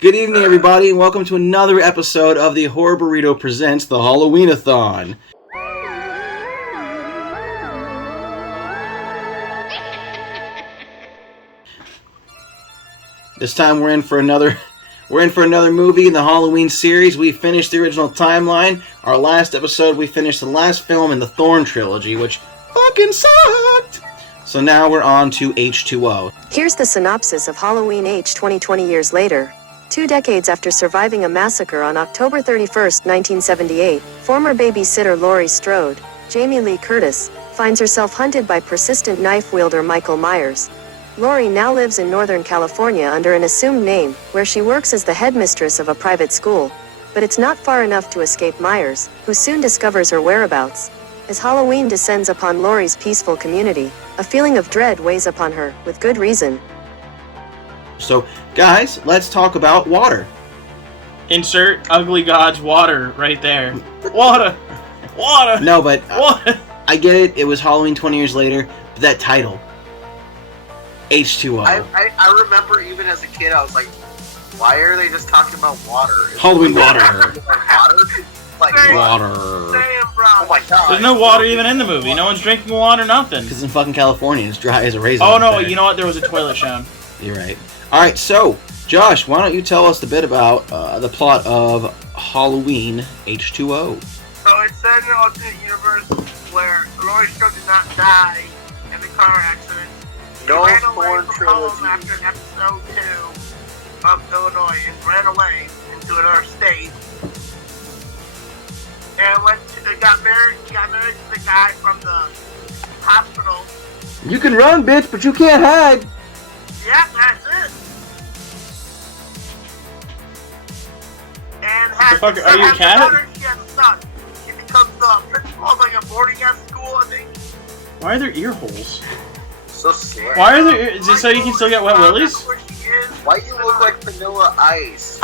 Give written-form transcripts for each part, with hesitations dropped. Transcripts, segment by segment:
Good evening, everybody, and welcome to another episode of the Horror Burrito Presents the Halloween-a-thon. This time we're in for another movie in the Halloween series. We finished the original timeline. Our last episode, we finished the last film in the Thorn trilogy, which fucking sucked. So now we're on to H20. Here's the synopsis of Halloween H20 20 years later. 2 decades after surviving a massacre on October 31, 1978, former babysitter Laurie Strode, Jamie Lee Curtis, finds herself hunted by persistent knife wielder Michael Myers. Laurie now lives in Northern California under an assumed name, where she works as the headmistress of a private school. But it's not far enough to escape Myers, who soon discovers her whereabouts. As Halloween descends upon Laurie's peaceful community, a feeling of dread weighs upon her, with good reason. So, guys, let's talk about water. Insert Ugly God's water right there. Water! Water! No, but Water! I get it. It was Halloween 20 years later. But that title, H20. I remember even as a kid, I was like, why are they just talking about water? Halloween water. Like Water. Damn, bro. Oh my god. There's no water even in the movie. No one's drinking water, nothing. Because in fucking California, it's dry as a raisin. Oh no, you know what? There was a toilet shown. You're right. Alright, so, Josh, why don't you tell us a bit about the plot of Halloween H20? So it's set in an alternate universe where Laurie Strode did not die in the car accident. No She ran away thorn from trilogy. home after episode 2 of Illinois and ran away into another state. And got married to the guy from the hospital. You can run, bitch, but you can't hide. Yeah, that's it. And has The fuck, are you a cat? daughter, she has a son. She becomes the principal of like a boarding house school, I think. Why are there ear holes? So sad. Why are there? Is it so you can still get wet willies? Where she is. Why you look like Vanilla Ice?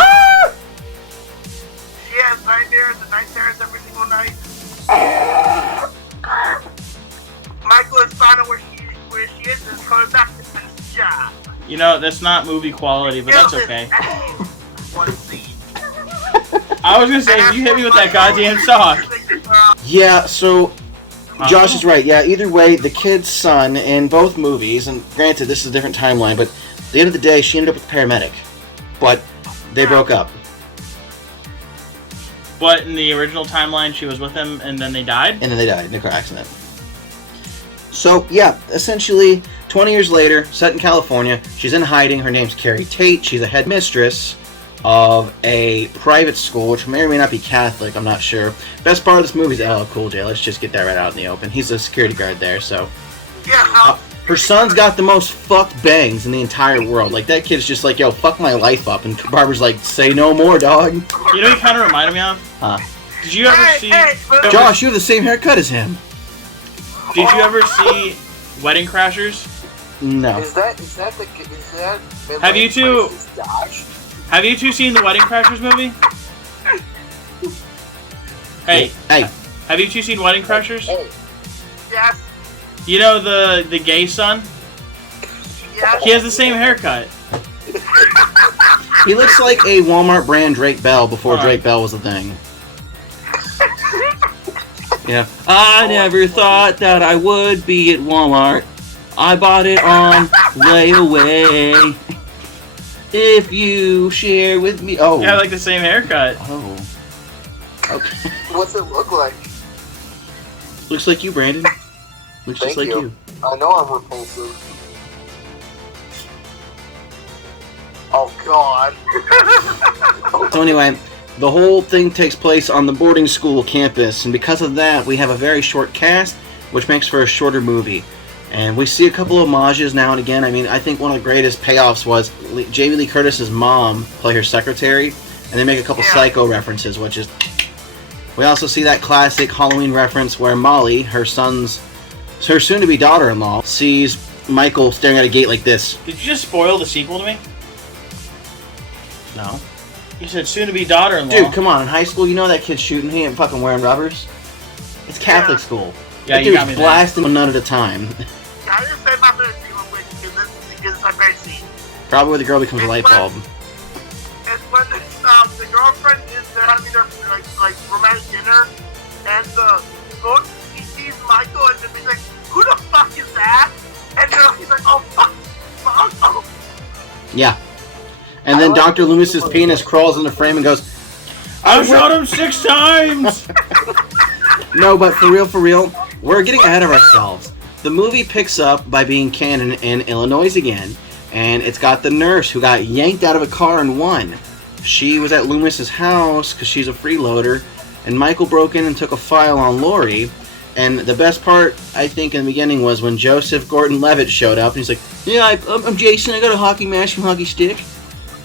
She has nightmares and night terrors every single night. Michael has found out where she is and is coming back to finish the job. You know, that's not movie quality, but that's okay. One scene. I was gonna say, if you hit me with that goddamn sock. Yeah, so, Josh is right. Yeah, either way, the kid's son in both movies, and granted, this is a different timeline, but at the end of the day, she ended up with a paramedic. But they broke up. But in the original timeline, she was with him, and then they died? And then they died in a car accident. So, yeah, essentially, 20 years later, set in California, she's in hiding. Her name's Carrie Tate. She's a headmistress of a private school, which may or may not be Catholic, I'm not sure. Best part of this movie is LL Cool J. Let's just get that right out in the open. He's a security guard there, so. Yeah, Her son's got the most fucked bangs in the entire world. Like, that kid's just like, yo, fuck my life up. And Barbara's like, say no more, dog. You know what he kind of reminded me of? Huh. Did you ever see... Josh, you have the same haircut as him. Did you ever see Wedding Crashers? No. Is that Have you two- Josh? Have you two seen the Wedding Crashers movie? Hey, Hey, have you two seen Wedding Crashers? Hey, yes, You know the gay son? yes. He has the same haircut. he looks like a Walmart brand Drake Bell before Alright. Drake Bell was a thing. Yeah. I never thought that I would be at Walmart. I bought it on layaway. If you share with me... Oh. Yeah, like the same haircut. Oh. Okay. what's it look like? Looks like you, Brandon. Looks just like Thank you. I know I'm repulsive. Oh god. So anyway, the whole thing takes place on the boarding school campus, and because of that, we have a very short cast, which makes for a shorter movie. And we see a couple of homages now and again. I mean, I think one of the greatest payoffs was Jamie Lee Curtis's mom play her secretary, and they make a couple Psycho references, which is... We also see that classic Halloween reference where Molly, her soon-to-be daughter-in-law, sees Michael staring at a gate like this. Did you just spoil the sequel to me? No. You said soon-to-be daughter-in-law. Dude, come on. In high school, you know that kid's shooting. He ain't fucking wearing rubbers. It's Catholic school. Yeah, that you dude's got me there. blasting one nut at a time. I didn't say my favorite scene was which because this is my favorite scene. Probably where the girl becomes a light bulb. It's girlfriend is they're having their like romantic dinner, and he sees Michael and then he's like, "Who the fuck is that?" And then he's like, "Oh fuck, my uncle." Yeah. And then Dr. Loomis's penis crawls in the frame and goes, I shot him 6 times! No, but for real, we're getting ahead of ourselves. The movie picks up by being canon in Illinois again, and it's got the nurse who got yanked out of a car and won. She was at Loomis's house because she's a freeloader, and Michael broke in and took a file on Lori. And the best part, I think, in the beginning was when Joseph Gordon-Levitt showed up, and he's like, "Yeah, I'm Jason, I got a hockey mask and hockey stick."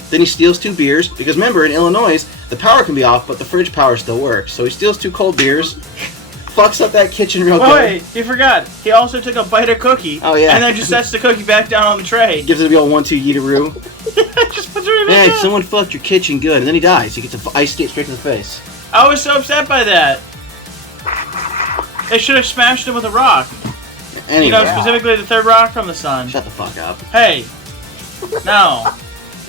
Then he steals 2 beers, because remember, in Illinois, the power can be off, but the fridge power still works. So he steals 2 cold beers, fucks up that kitchen real good. Wait, he forgot. He also took a bite of cookie. Oh, yeah. And then just sets the cookie back down on the tray. Gives it the old 1-2 yeetaroo. Just puts it right back Hey, down. someone fucked your kitchen good, and then he dies. He gets an ice skate straight to the face. I was so upset by that. They should have smashed him with a rock. Anyway, You know, specifically the 3rd rock from the sun. shut the fuck up. Hey. No.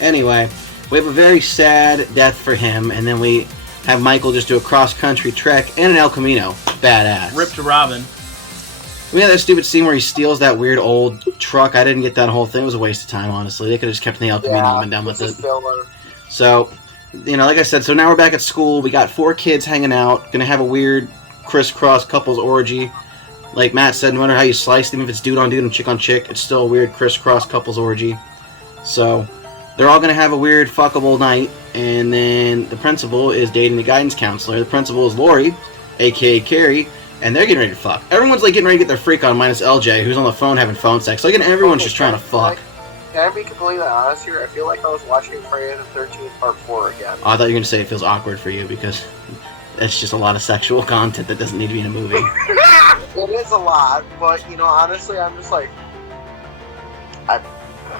Anyway, we have a very sad death for him, and then we have Michael just do a cross-country trek and an El Camino. Badass. Rip to Robin. We had that stupid scene where he steals that weird old truck. I didn't get that whole thing. It was a waste of time, honestly. They could have just kept the El Camino and been done with it. So, you know, like I said, so now we're back at school. We got 4 kids hanging out. Gonna have a weird crisscross couples orgy. Like Matt said, no matter how you slice them, if it's dude on dude and chick on chick, it's still a weird crisscross couples orgy. So, they're all going to have a weird fuckable night, and then the principal is dating the guidance counselor. The principal is Lori, a.k.a. Carrie, and they're getting ready to fuck. Everyone's like getting ready to get their freak on, minus LJ, who's on the phone having phone sex. Like, everyone's just trying to fuck. Can I be completely honest here? I feel like I was watching Friday the 13th Part 4 again. Oh, I thought you were going to say it feels awkward for you, because it's just a lot of sexual content that doesn't need to be in a movie. It is a lot, but, you know, honestly, I'm just like...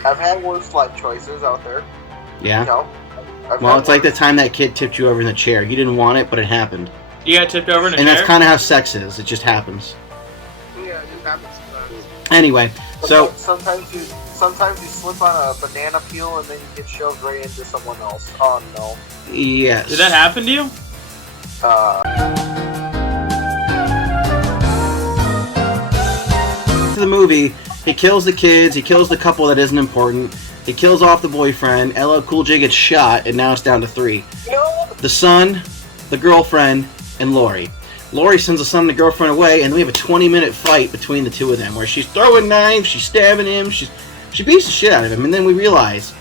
I've had worse life choices out there. Yeah? You know? Well, it's like the time that kid tipped you over in the chair. You didn't want it, but it happened. You got tipped over in a And chair? that's kind of how sex is. It just happens. Yeah, it just happens sometimes. Anyway, so... Sometimes you slip on a banana peel and then you get shoved right into someone else. Oh, no. Yes. Did that happen to you? To the movie, he kills the kids, he kills the couple that isn't important, he kills off the boyfriend, LL Cool J gets shot, and now it's down to 3. No! The son, the girlfriend, and Lori. Lori sends the son and the girlfriend away, and we have a 20-minute fight between the 2 of them, where she's throwing knives, she's stabbing him, she beats the shit out of him, and then we realize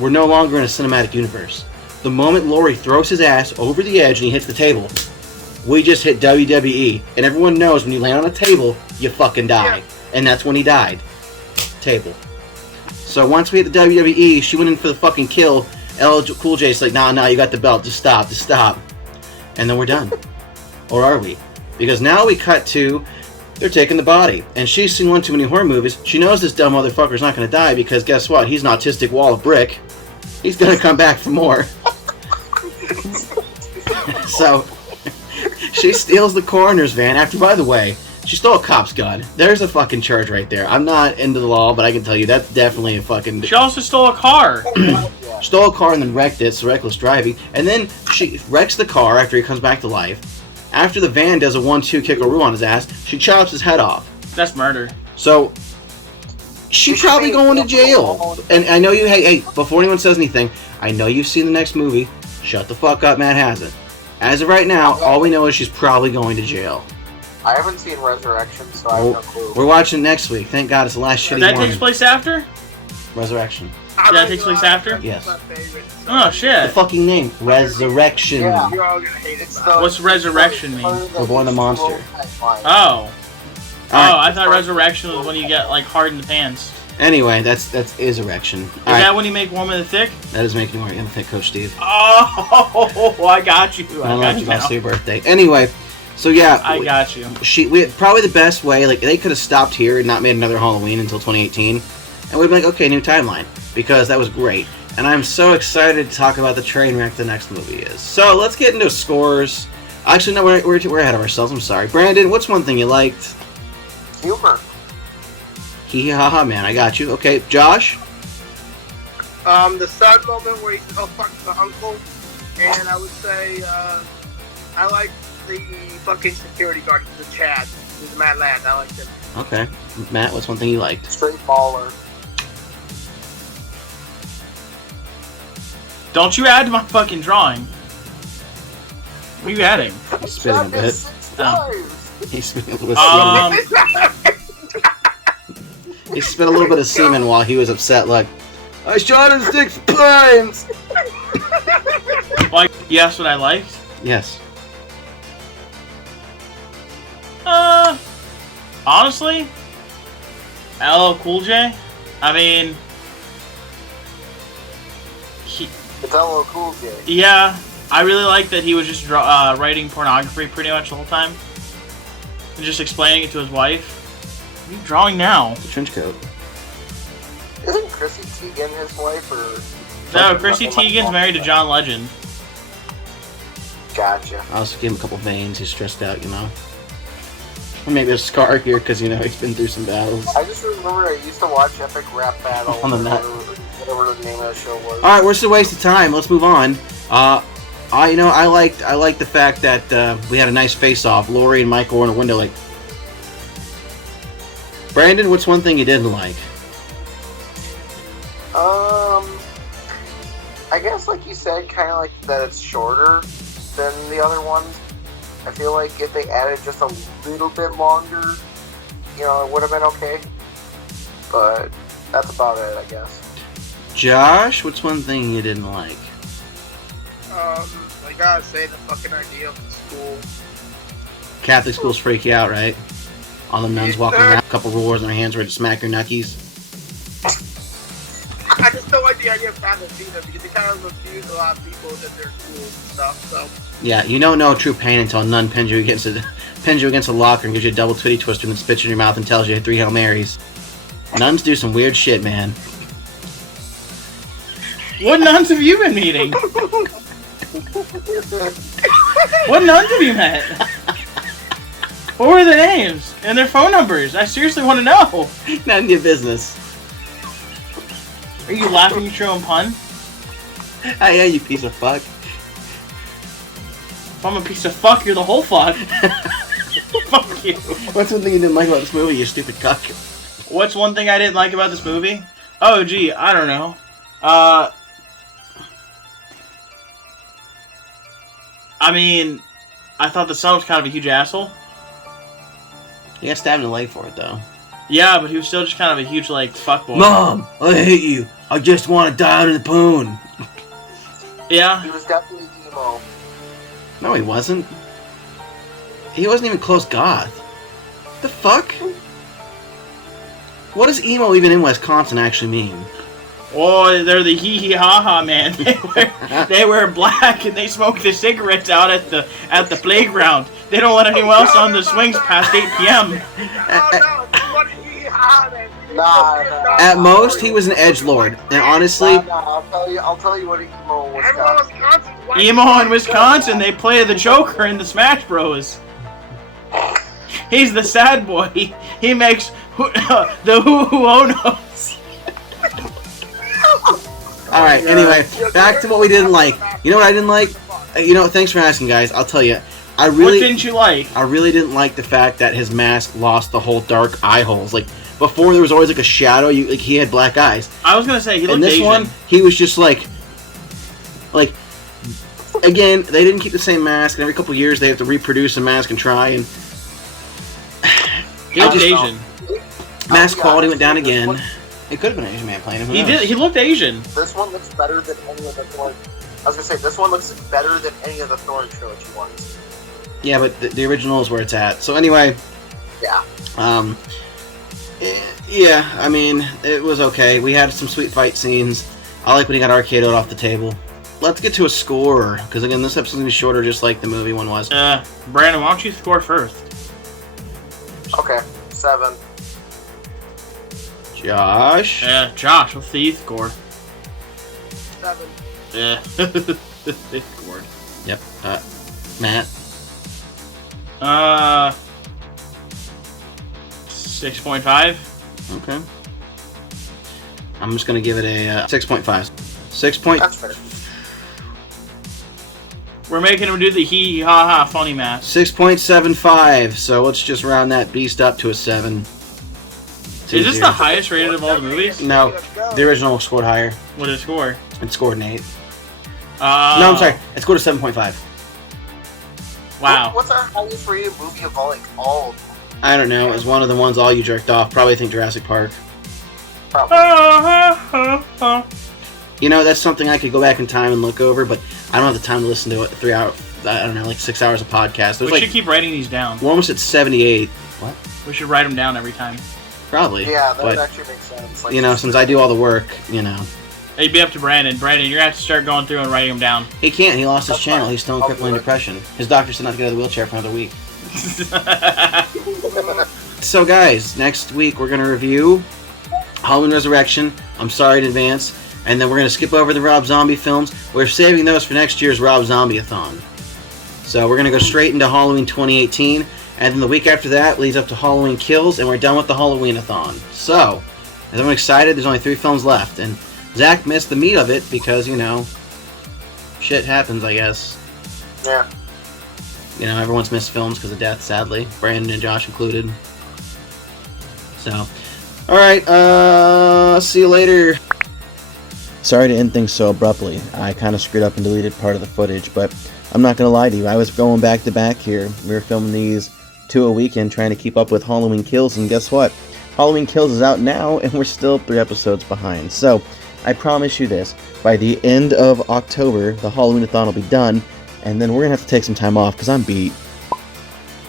we're no longer in a cinematic universe. The moment Lori throws his ass over the edge and he hits the table, we just hit WWE, and everyone knows when you land on a table, you fucking die. Yeah. And that's when he died. Table. So once we hit the WWE, she went in for the fucking kill. LL Cool J's like, nah, you got the belt, just stop. And then we're done. Or are we? Because now we cut to, they're taking the body. And she's seen one too many horror movies. She knows this dumb motherfucker's not going to die because guess what? He's an autistic wall of brick. He's going to come back for more. So, she steals the coroner's van after, by the way, she stole a cop's gun. There's a fucking charge right there. I'm not into the law, but I can tell you that's definitely a fucking... She also stole a car. Stole a car and then wrecked it, so reckless driving. And then she wrecks the car after he comes back to life. After the van does a 1-2 kickaroo on his ass, she chops his head off. That's murder. So, she's probably going to jail. And I know you... Hey, before anyone says anything, I know you've seen the next movie. Shut the fuck up, Matt hasn't. As of right now, all we know is she's probably going to jail. I haven't seen Resurrection, so I have no clue. We're watching next week. Thank God it's the last shitty That one. takes place after? Resurrection. That takes place after? Yes. My favorite. Oh, The shit. fucking name. Resurrection. Yeah. You're all gonna hate it. It's but- What's resurrection mean? We're born the monster. Oh. Alright. I thought resurrection was when you get, like, hard in the pants. Anyway, that's is erection. Is Alright, that when you make warm in the thick? that is making more empathic, Coach Steve. Oh, I got you. I don't I know got what you you now. say your birthday. Anyway, so yeah, I got you. we probably the best way. Like they could have stopped here and not made another Halloween until 2018, and we'd be like, okay, new timeline, because that was great. And I'm so excited to talk about the train wreck the next movie is. So let's get into scores. Actually, no, we're ahead of ourselves. I'm sorry, Brandon. What's one thing you liked? Humor. Hee ha ha, man. I got you. Okay, Josh. The sad moment where he says, "Oh fuck, my uncle." And I would say I like the fucking security guard, the Chad. He's a mad lad. I like him. Okay. Matt, what's one thing you liked? Straight baller. Don't you add to my fucking drawing. What are you adding? He's spitting a bit. Oh. He's spitting a little semen. He spit a little bit of semen while he was upset, like, I shot his dick 6 times! Like, you asked what I liked? Yes. Honestly, LL Cool J. I mean, It's LL Cool J. yeah, I really like that he was just writing pornography pretty much the whole time, and just explaining it to his wife. What are you drawing now? The trench coat. Isn't Chrissy Teigen his wife, or? No, Chrissy Teigen's married to John Legend. Gotcha. I also gave him a couple veins. He's stressed out, you know. Or maybe a scar here because, you know, he's been through some battles. I just remember I used to watch Epic Rap Battle. On the net. Whatever the name of that show was. All right, we're just a waste of time. Let's move on. I liked the fact that we had a nice face-off. Lori and Michael were in a window, like. Brandon, what's one thing you didn't like? I guess like you said, kind of like that it's shorter than the other ones. I feel like if they added just a little bit longer, you know, it would have been okay. But that's about it, I guess. Josh, what's one thing you didn't like? I gotta say the fucking idea of the school. Catholic schools freak you out, right? All the nuns walking around, a couple roars in their hands ready to smack your knuckies. I just don't like the idea of Catholic either because they kind of refuse a lot of people at their schools and stuff. So Yeah, you don't know true pain until a nun pins you against a locker and gives you a double titty twister and then spits in your mouth and tells you 3 Hail Marys. Nuns do some weird shit, man. What nuns have you been meeting? What nuns have you met? What were their names and their phone numbers? I seriously want to know. None of your business. Are you laughing at your own pun? Oh yeah, you piece of fuck. If I'm a piece of fuck, you're the whole fuck. Fuck you. What's one thing you didn't like about this movie, you stupid cuck? What's one thing I didn't like about this movie? Oh, gee, I don't know. I mean, I thought the son was kind of a huge asshole. You got stabbed in the leg for it, though. Yeah, but he was still just kind of a huge, like, fuckboy. Mom, I hate you. I just want to die out in the poon. Yeah. He was definitely emo. No, he wasn't. He wasn't even close goth. The fuck? What does emo even in Wisconsin actually mean? Oh, they're the hee-hee-ha-ha, man. They wear black and they smoke their cigarettes out at the playground. They don't let anyone else on the swings past 8 p.m. Nah. At most, he was an edgelord, and honestly, I'll tell you what emo was. Emo in Wisconsin, they play the Joker in the Smash Bros. He's the sad boy. He makes the hoo-hoo-oh-nos. Alright, anyway, back to what we didn't like. You know what I didn't like? Thanks for asking, guys. I'll tell you. What didn't you like? I really didn't like the fact that his mask lost the whole dark eye holes. Like, before there was always like a shadow, he had black eyes. I was gonna say, he looked In this Asian. one, he was just like, again, they didn't keep the same mask, and every couple years they have to reproduce a mask and try, and He looked Asian. mask quality went down again. It could have been an Asian man playing him. He did. He looked Asian. This one looks better than any of the Thorn. I was gonna say this one looks better than any of the Thorn trilogy ones. Yeah, but the original is where it's at. So anyway, Yeah. yeah, I mean, it was okay. We had some sweet fight scenes. I like when he got arcadoed off the table. Let's get to a score, because again, this episode's gonna be shorter, just like the movie one was. Brandon, why don't you score first? Okay. 7. Josh. Josh, what's the youth score? 7. Yeah. They scored. Yep. Matt. 6.5. Okay. I'm just gonna give it a 6.5. 6 point. That's fair. We're making him do the hee ha ha funny math. 6.75. So let's just round that beast up to a 7. Is this the highest rated of all the movies? No, the original scored higher. What did it score? It scored an 8. No, I'm sorry. It scored a 7.5. Wow. What's our highest rated movie of all, like, all of them? I don't know. It was one of the ones all you jerked off. Probably think Jurassic Park. Probably. You know, that's something I could go back in time and look over, but I don't have the time to listen to it. 3 hours, I don't know, like 6 hours of podcast. We should keep writing these down. We're almost at 78. What? We should write them down every time. Probably. Yeah, that would but, actually make sense. Like, you know, since I do all the work, you know. It'd be up to Brandon. Brandon, you're going to have to start going through and writing them down. He can't. He lost his That's channel. fine. He's still in I'll crippling do it. depression. His doctor said not to get out of the wheelchair for another week. So, guys, next week we're going to review Halloween Resurrection. I'm sorry in advance. And then we're going to skip over the Rob Zombie films. We're saving those for next year's Rob Zombie-a-thon. So we're going to go straight into Halloween 2018. And then the week after that leads up to Halloween Kills. And we're done with the Halloween-a-thon. So, as I'm excited, there's only 3 films left. And Zach missed the meat of it because, you know, shit happens, I guess. Yeah. You know, everyone's missed films because of death, sadly. Brandon and Josh included. So, alright, see you later. Sorry to end things so abruptly. I kind of screwed up and deleted part of the footage, but I'm not going to lie to you. I was going back to back here. We were filming these 2 a weekend trying to keep up with Halloween Kills, and guess what? Halloween Kills is out now, and we're still 3 episodes behind. So, I promise you this. By the end of October, the Halloween-a-thon will be done, and then we're going to have to take some time off because I'm beat.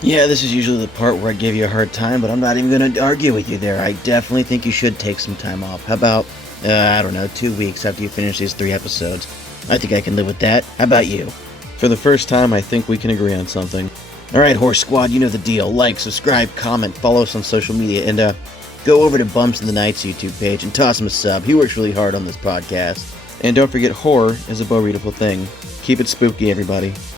Yeah, this is usually the part where I give you a hard time, but I'm not even going to argue with you there. I definitely think you should take some time off. How about, I don't know, 2 weeks after you finish these 3 episodes? I think I can live with that. How about you? For the first time, I think we can agree on something. Alright, Horse Squad, you know the deal. Like, subscribe, comment, follow us on social media, and go over to Bumps in the Nights YouTube page and toss him a sub. He works really hard on this podcast. And don't forget, horror is a beautiful thing. Keep it spooky, everybody.